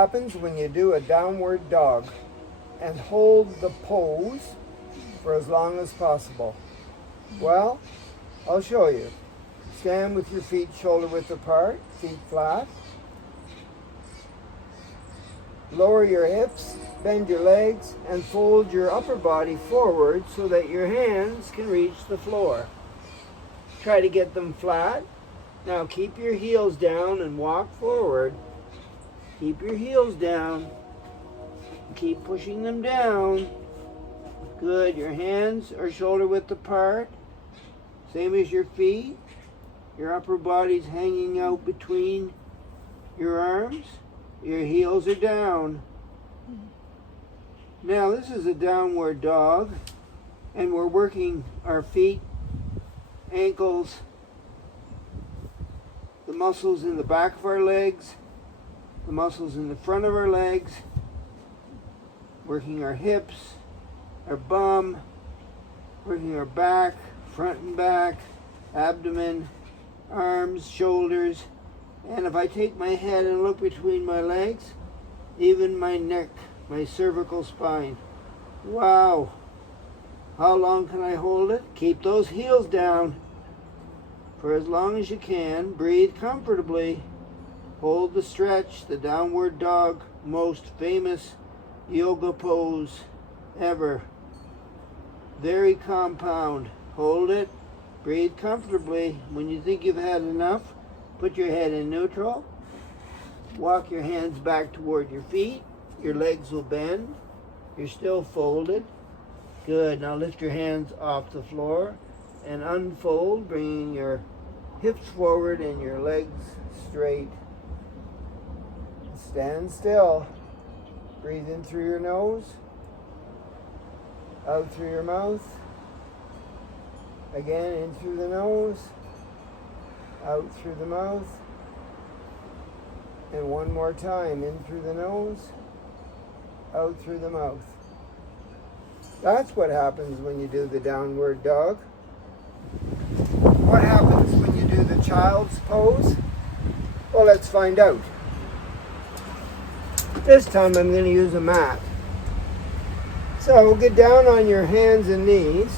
happens when you do a downward dog and hold the pose for as long as possible? Well, I'll show you. Stand with your feet shoulder width apart, feet flat. Lower your hips, bend your legs, and fold your upper body forward so that your hands can reach the floor. Try to get them flat. Now keep your heels down and walk forward. Keep your heels down. Keep pushing them down. Good. Your hands are shoulder width apart. Same as your feet. Your upper body's hanging out between your arms. Your heels are down. Now this is a downward dog, and we're working our feet, ankles, the muscles in the back of our legs, the muscles in the front of our legs, working our hips, our bum, working our back, front and back, abdomen, arms, shoulders, and if I take my head and look between my legs, even my neck, my cervical spine. Wow. How long can I hold it? Keep those heels down for as long as you can. Breathe comfortably. Hold the stretch, the downward dog, most famous yoga pose ever. Very compound. Hold it. Breathe comfortably. When you think you've had enough, put your head in neutral. Walk your hands back toward your feet. Your legs will bend. You're still folded. Good. Now lift your hands off the floor and unfold, bringing your hips forward and your legs straight. Stand still. Breathe in through your nose, out through your mouth. Again, in through the nose, out through the mouth. And one more time, in through the nose, out through the mouth. That's what happens when you do the downward dog. What happens when you do the child's pose? Well, let's find out. This time I'm going to use a mat. So get down on your hands and knees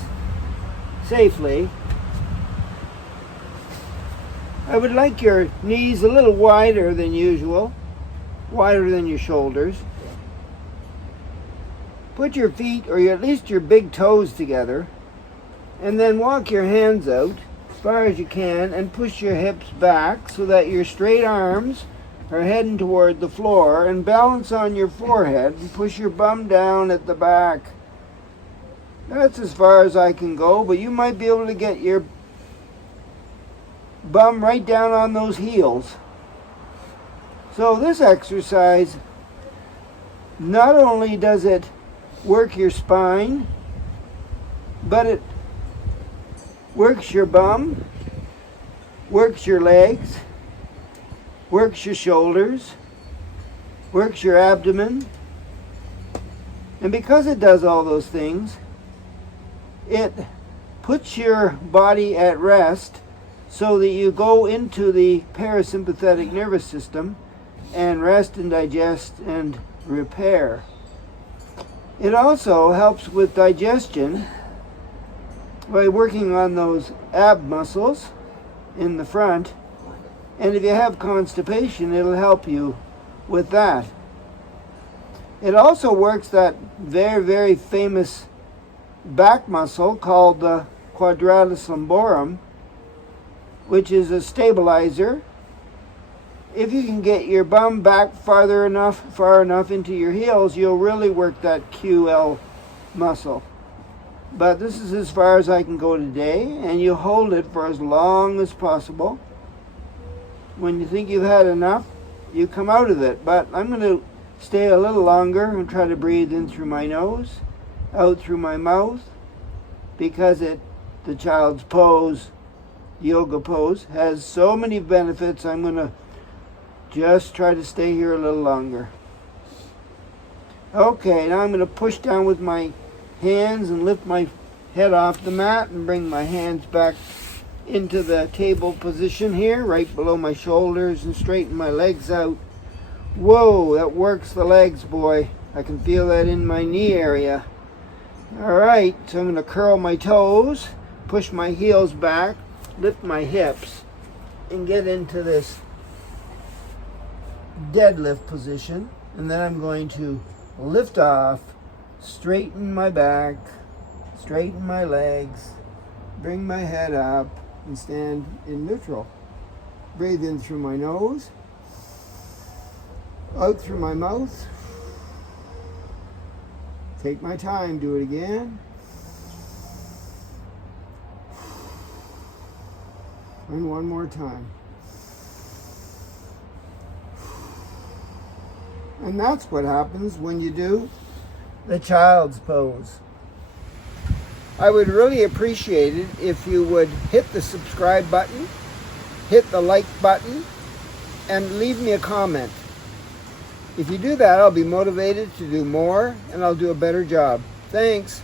safely. I would like your knees a little wider than usual, wider than your shoulders. Put your feet, or at least your big toes, together, and then walk your hands out as far as you can and push your hips back so that your straight arms are heading toward the floor, and balance on your forehead and push your bum down at the back. That's as far as I can go, but you might be able to get your bum right down on those heels. So this exercise, not only does it work your spine, but it works your bum, works your legs, works your shoulders, works your abdomen. And because it does all those things, it puts your body at rest so that you go into the parasympathetic nervous system and rest and digest and repair. It also helps with digestion by working on those ab muscles in the front. And if you have constipation, it'll help you with that. It also works that very, very famous back muscle called the quadratus lumborum, which is a stabilizer. If you can get your bum back far enough into your heels, you'll really work that QL muscle. But this is as far as I can go today, and you hold it for as long as possible. When you think you've had enough, you come out of it. But I'm going to stay a little longer and try to breathe in through my nose, out through my mouth, because the child's pose, yoga pose, has so many benefits. I'm going to just try to stay here a little longer. Okay, now I'm going to push down with my hands and lift my head off the mat and bring my hands back into the table position here, right below my shoulders, and straighten my legs out. Whoa, that works the legs, boy. I can feel that in my knee area. All right, so I'm going to curl my toes, push my heels back, lift my hips, and get into this deadlift position. And then I'm going to lift off, straighten my back, straighten my legs, bring my head up, and stand in neutral. Breathe in through my nose, out through my mouth. Take my time, do it again. And one more time. And that's what happens when you do the child's pose. I would really appreciate it if you would hit the subscribe button, hit the like button, and leave me a comment. If you do that, I'll be motivated to do more and I'll do a better job. Thanks.